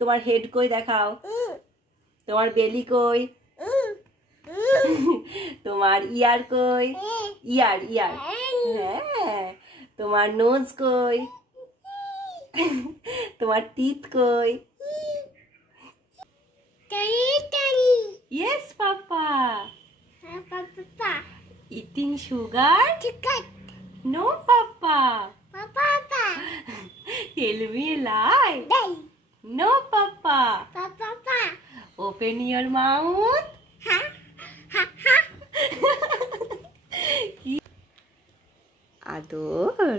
তোমার হেড কই দেখাও, তোমার বেলি কই, তোমার ইয়ার কই, ইয়ার ইয়ার, হ্যাঁ, তোমার নোজ কই, তোমার টিথ কই? Yes, Papa. Papa. Eating sugar? Chicken. No, Papa. Papa. Tell me a lie. Day. No, Papa. Papa. Open your mouth. Ha. Ha ha. আদর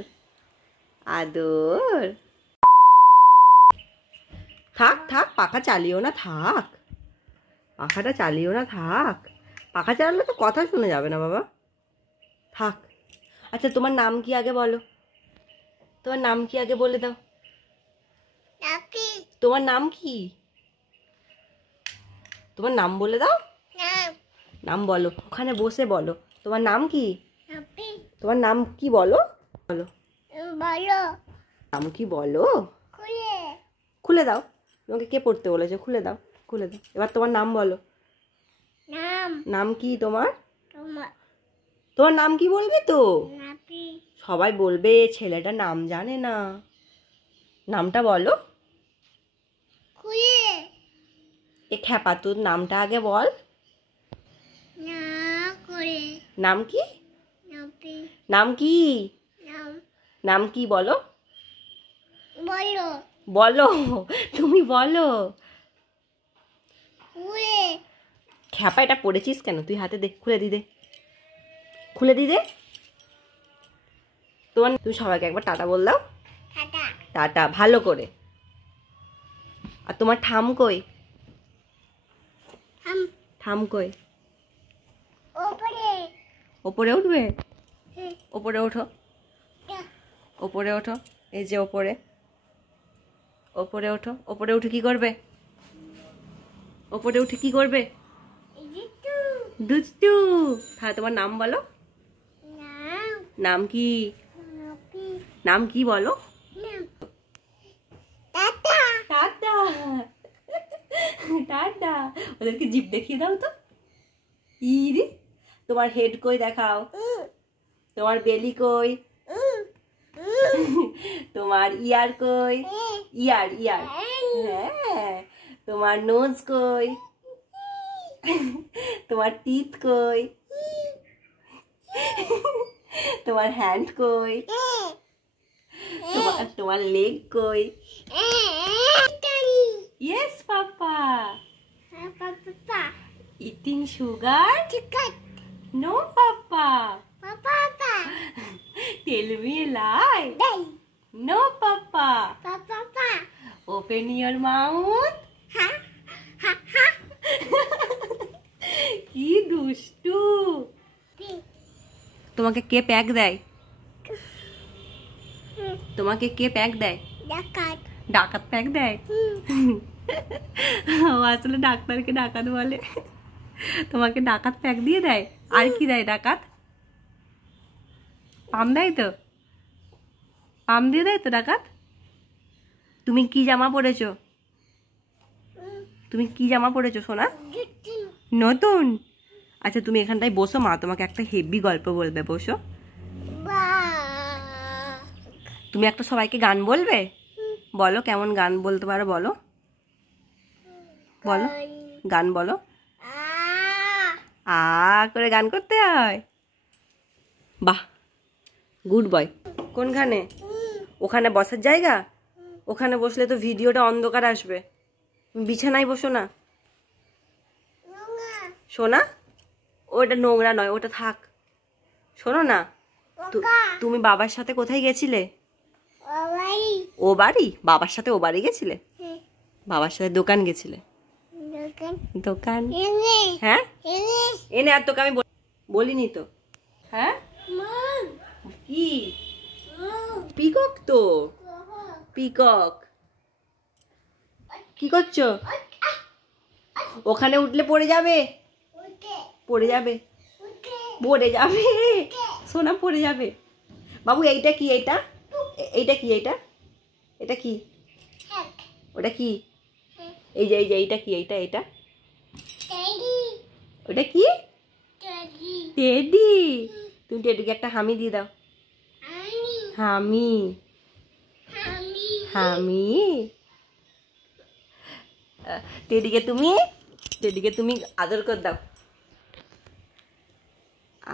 আদর। থাক থাক, পাখা চালিও না, থাক, পাখাটা চালিও না, থাক, পাখা চালালে তো কথা শোনা যাবে না বাবা, থাক। আচ্ছা তোমার নাম কি আগে বলো, তোমার নাম কি আগে বলে দাও। Napi. তোমার নাম কি, তোমার নাম বলে দাও, Nam. নাম বলো, ওখানে বসে বলো তোমার নাম কি, Napi. তোমার নাম কি বলো, বলো Bolo. নাম কি বলো। Kule. খুলে দাও, তোমাকে কে পড়তে বলেছে, খুলে দাও, খুলে দাও, এবার তোমার নাম বলো। Nam. নাম কি তোমার, Toma. তোমার নাম কি বলবে তো, Napi. সবাই বলবে ছেলেটা নাম জানে না, নামটা বলো। Kule. এ খ্যাপা, তোর নামটা আগে বল, Na. Kule. নাম কি, Napi. নাম কি, Nam. নাম কি বলো, Bolo. বলো, তুমি বলো। Kule. খ্যাপা এটা পড়েছিস কেন তুই, হাতে দে, খুলে দি দে, খুলে দি দে। তোমার, তুমি সবাইকে একবার টাটা বল দাও, Tata. টাটা ভালো করে। আর তোমার ঠাম কই, Ham. ঠাম কই, Opere. ওপরে উঠবে, Hey. ওপরে ওঠো, Ya. ওপরে ওঠো, এই যে ওপরে, ওপরে ওঠো, ওপরে উঠে কি করবে, ওপরে উঠে কি করবে, Itu. দুষ্টু। তাহলে তোমার নাম বলো, Nam. নাম কি, Napi. নাম কি বলো। Nam. Tata. টাটা টাটা, ওদেরকে জিভ দেখিয়ে দাও তো, ইরে, তোমার হেড কই দেখাও, তোমার বেলি কই, তোমার ইয়ার কই, ইয়ার ইয়ার, হ্যাঁ, তোমার নোজ কই, তোমার টিথ কই, তোমার হ্যান্ড কই, তোমার তোমার লেগ কই। Yes, Papa. Papa. Eating sugar? Chicken. No, Papa. Papa. Tell me a lie. Day. No, Papa. Papa. Open your mouth. Ha. Ha ha. কি দুষ্টু। তোমাকে কে প্যাক দেয়, তোমাকে কে প্যাক দেয়, Dakat. ডাকাত প্যাক দেয়। ও আসলে ডাক্তারকে ডাকাত বলে, তোমাকে ডাকাত প্যাক দিয়ে দেয়। আর কি দেয় ডাকাত, পাম দেয় তো, পাম দিয়ে দেয় তো ডাকাত। তুমি কি জামা পরেছো, তুমি কি জামা পরেছো সোনা, নতুন। আচ্ছা তুমি এখানটায় বসো, মা তোমাকে একটা হেভি গল্প বলবে, বসো। তুমি একটা সবাইকে গান বলবে, বলো কেমন গান বলতে পারো, বলো বলো, গান বলো। আ করে গান করতে হয়, বাহ, গুড বয়। কোনখানে, ওখানে বসার জায়গা, ওখানে বসলে তো ভিডিওটা অন্ধকার আসবে, তুমি বিছানায় বসো না শোনা, ওটা নোংরা নয়, ওটা থাক। শোনো না, তুমি বাবার সাথে কোথায় গেছিলে, ও বাড়ি, বাবার সাথে ও বাড়ি গেছিলে, বাবার সাথে দোকান গেছিলে, দোকান, হ্যাঁ এনে, আর তোকে আমি বলিনি তো, হ্যাঁ কি, পিকক তো, পিকক। কি করছো, ওখানে উঠলে পড়ে যাবে, পড়ে যাবে, পড়ে যাবে, সোনা পড়ে যাবে। বাবু এইটা কি, এইটা, এইটা কি, এইটা, এটা কি, ওটা কি, এই যে এইটা কি? এইটা টেডি ওটা কি? Teddy teddy. তুমি টেডিকে একটা হামি দিয়ে দাও। আমি হামি আমি হামি। টেডিকে তুমি আদর করে দাও।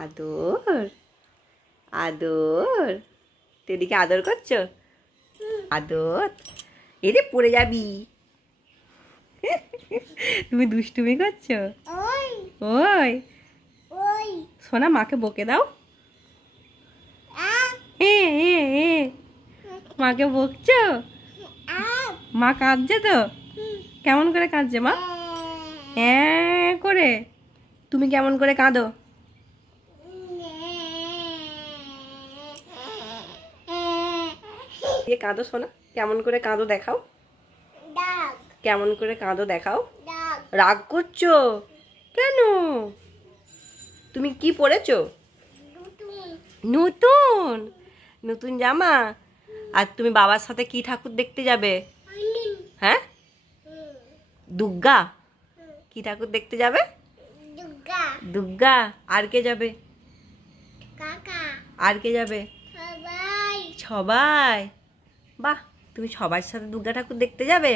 আদর আদর। টেডিকে আদর করছো? আদর। এরে পড়ে যাবি। তুমি দুষ্টুমি করছো? ওই ওই ওই সোনা, মাকে বকে দাও। আ এ এ এ মাকে বকছো? আ মা কাঁদছে তো? কেমন করে কাঁদছে মা? করে। তুমি কেমন করে কাঁদো? দিয়ে কাঁদো সোনা, কেমন করে কাঁদো দেখাও। ডাক কেমন করে কাঁদো দেখাও। ডাক রাগ করছো কেন? তুমি কি পরেছো? দুটুন নতুন নতুন জামা। আর তুমি বাবার সাথে কি ঠাকুর দেখতে যাবে? আনি হ্যাঁ, দুর্গা। কি ঠাকুর দেখতে যাবে? দুর্গা দুর্গা। আর কে যাবে? কাকা আর কে যাবে? সবাই সবাই। বাহ, তুমি সবার সাথে দুর্গা ঠাকুর দেখতে যাবে?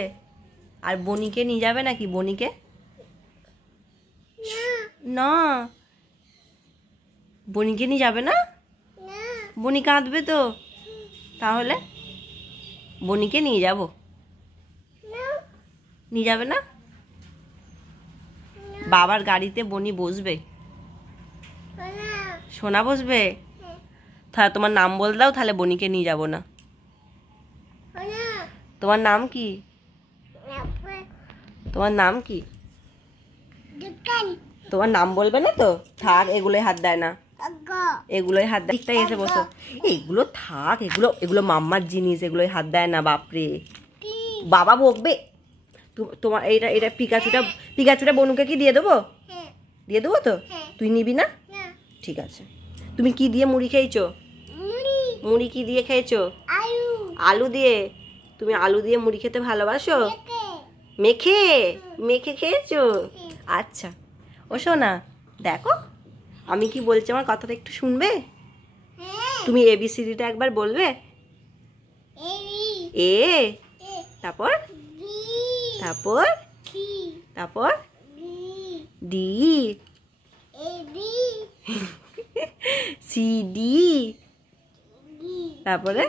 আর বনিকে নিয়ে যাবে নাকি? বনিকে না না, বনিকে নিয়ে যাবে না? না বনি কাঁদবে তো। তাহলে বনিকে নিয়ে যাব। না নিয়ে যাবে না? বাবার গাড়িতে বনি বসবে। না সোনা বসবে? তাহলে তোমার নাম বল দাও, তাহলে বনিকে নিয়ে যাব না। না তোমার নাম কি? তোমার নাম কি? দোকান তোমার নাম বলবে না তো? থাক, এগুলোই হাত দেয় না। আগো এগুলোই হাত দেয়। ঠিকঠাক এসে বসো। এগুলো থাক, এগুলো এগুলো মাম্মার জিনিস, এগুলোই হাত দেয় না। বাপরে, টি বাবা বকবে। তোমার এটা পিকাচুটা বনুকে কি দিয়ে দেবো? হ্যাঁ দিয়ে দেবো তো? হ্যাঁ। তুই নিবি না? না ঠিক আছে। তুমি কি দিয়ে মুড়ি খেয়েছো? মুড়ি মুড়ি কি দিয়ে খেয়েছো? আলু আলু দিয়ে। তুমি আলু দিয়ে মুড়ি খেতে ভালোবাসো? একে মেখে মেখে খেয়েছো? আচ্ছা। ও শোনা, দেখো আমি কি বলছি, আমার কথাটা একটু শুনবে? হ্যাঁ তুমি এবিসিডিটা একবার বলবে? এরি এ, এ তারপর বি তারপর টি তারপর B D, A B C D, B তারপরে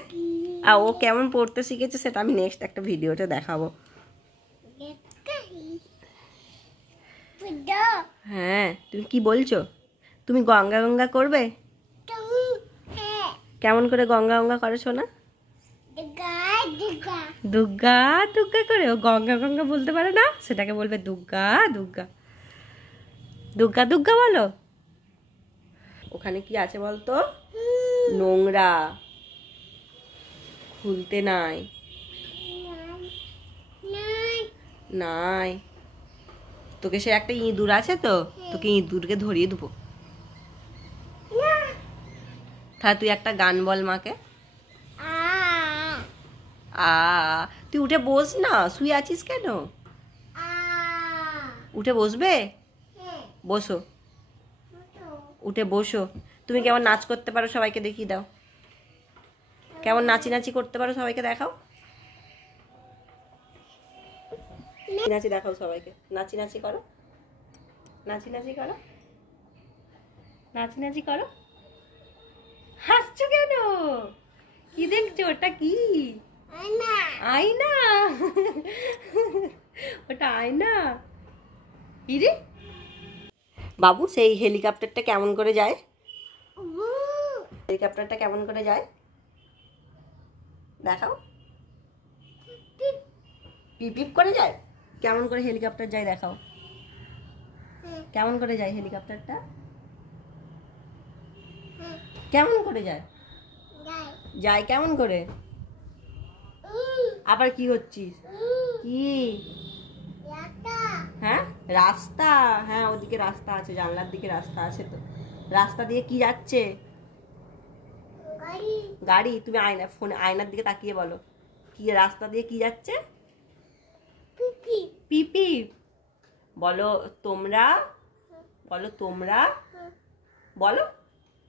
ও কেমন পড়তে শিখেছে সেটা আমি নেক্সট একটা ভিডিওতে দেখাবো। একাই পুডো হ্যাঁ, তুমি কি বলছো? তুমি গঙ্গা গঙ্গা করবে? তুমি হ্যাঁ কেমন করে গঙ্গা গঙ্গা করেছো না? দুর্গা দুর্গা দুর্গা দুর্গা করে। ও গঙ্গা গঙ্গা বলতে পারে না, সেটাকে বলবে দুর্গা দুর্গা। দুর্গা দুর্গা বলো। ওখানে কি আছে বলতো? নোংরা, খুলতে নাই। নাই নাই। তোকে সে একটা ইঁদুর আছে তো, তোকে ইঁদুরকে ধরিয়ে দেবো। না তাহলে তুই একটা গান বল মাকে। আ আ, তুই উঠে বস না, শুয়ে আছিস কেন? আ উঠে বসবে? হ্যাঁ বসো, তো উঠে বসো। তুমি কেমন নাচ করতে পারো সবাইকে দেখিয়ে দাও। কেমন নাচি নাচি করতে পারো সবাইকে দেখাও। নাচি দেখাও সবাইকে। নাচি নাচি করো, নাচি নাচি করো, নাচি নাচি করো। হাসছো কেন? কি দেখছো? ওটা কি? আনা আয়না। ওটা আয়না। ইরে বাবু, সেই হেলিকপ্টারটা কেমন করে যায়? উ হেলিকপ্টারটা কেমন করে যায় দেখাও। পিপ পিপ করে যায়। কেমন করে হেলিকপ্টার যায় দেখাও। কেমন করে যায় হেলিকপ্টারটা? কেমন করে যায়? গাই যায় কেমন করে? উ আবার কি হচ্ছিস? কি? লাটা হ্যাঁ, রাস্তা। হ্যাঁ, ওদিকে রাস্তা আছে, জানলার দিকে রাস্তা আছে তো। রাস্তা দিয়ে কি যাচ্ছে? গাড়ি গাড়ি। তুমি আয়নার দিকে তাকিয়ে বলো, কি রাস্তা দিয়ে কি যাচ্ছে? পিপি পিপ পিপি বলো তোমরা, বলো তোমরা, বলো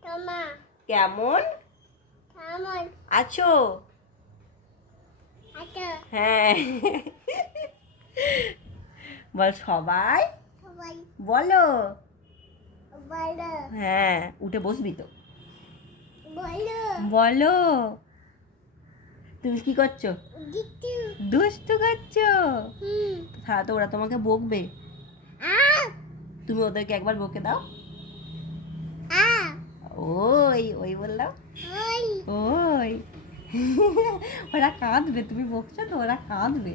তোমা কেমন কেমন আছো? আছো? হ্যাঁ বল সবাই সবাই বলো। বলো হ্যাঁ উঠে বসবি তো। বলো বলো তুমি কি করছো? জিতু দুষ্টু করছো? হুম তাহলে তো ওরা তোমাকে বকবে। আ তুমি ওদেরকে একবার বকে দাও। আ ওই ওই বললাম ওই ওই ওরা কাঁদবে, তুমি বকছো তো ওরা কাঁদবে।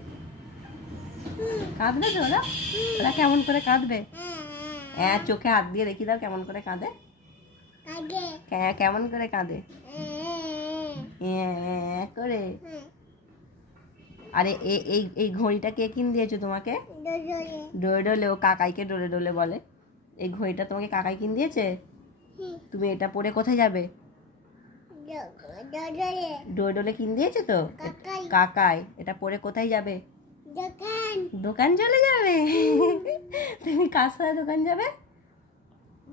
কাঁদবে তো ওরা? ওরা কেমন করে কাঁদবে? হ্যাঁ চোখে হাত দিয়ে দেখি দাও কেমন করে কাঁদে। আগে কেমন করে কাঁদে? করে। আরে এই এই ঘড়িটা কে কিনে দিয়েছো তোমাকে? দোদলে ডোলে ডোলে, ও কাকাইকে ডোলে ডোলে বলে। এই ঘড়িটা তোমাকে কাকাই কিনে দিয়েছে? তুমি এটা পরে কোথায় যাবে? দোদলে ডোলে ডোলে কিনে দিয়েছে তো? কাকাই কাকাই এটা পরে কোথায় যাবে? দোকান দোকান চলে যাবে? তুমি কার সাথে দোকান যাবে?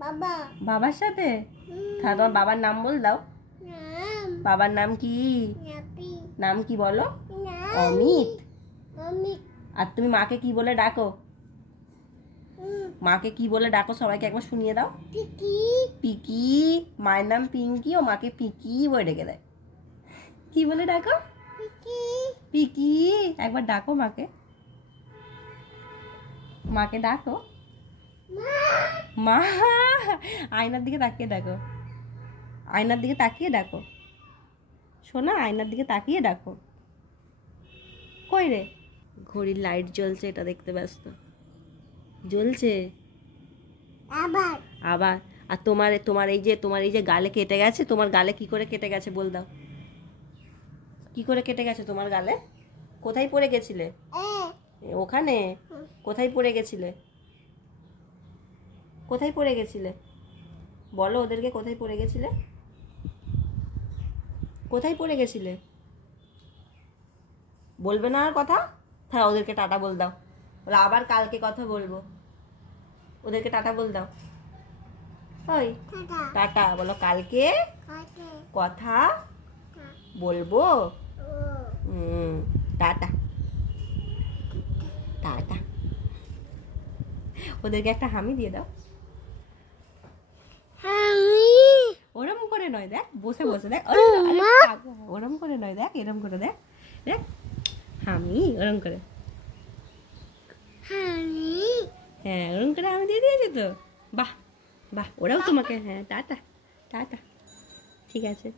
বাবা বাবার সাথে? তাহলে তোমার বাবার নাম বল দাও। নাম বাবার নাম কি? নাপি নাম কি বলো? নাম অমিত। আমি আর তুমি মাকে কি বলে ডাকো? মাকে কি বলে ডাকো সবাইকে একবার শুনিয়ে দাও। পিকি পিকি। মায়ের নাম পিঙ্কি, ও মাকে পিকি বলে ডেকে দেয়। কি বলে ডাকো? পিকি পিকি। একবার ডাকো মাকে, মাকে ডাকো। মা। আয়নার দিকে তাকিয়ে ডাকো, আয়নার দিকে তাকিয়ে ডাকো। শোনা আয়নার দিকে তাকিয়ে ডাকো। কই রে? ঘড়ির লাইট জ্বলছে, এটা দেখতে ব্যস্ত। জ্বলছে আবার আবার। আর তোমার এই যে গালে কেটে গেছে, তোমার গালে কি করে কেটে গেছে বল দাও। কি করে কেটে গেছে তোমার গালে? কোথায় পড়ে গেছিলে? ওখানে? কোথায় পড়ে গেছিলে? কোথায় পড়ে গেছিলে? বলো ওদেরকে কোথায় পড়ে গেছিলে? কোথায় পড়ে গেছিলে? বলবে না আর কথা? তাহলে ওদেরকে টাটা বল দাও, ওরা আবার কালকে কথা বলবো। ওদেরকে টাটা বল দাও। ওই টাটা টাটা বলো, কালকে কাটে কথা বলবো। ও টাটা টাটা। ওদেরকে একটা হামি দিয়ে দাও। আমি ওরম করে নয়, দেখ বসে বসে দেখ। ওরম করে নয়, দেখ এরম করে দেখ, দেখ হামি ওরম করে। আমি হ্যাঁ ওরম করে হামি দিয়ে দিয়েছে তো। বাহ বাহ, ওরাও তোমাকে। হ্যাঁ টাটা টাটা, ঠিক আছে।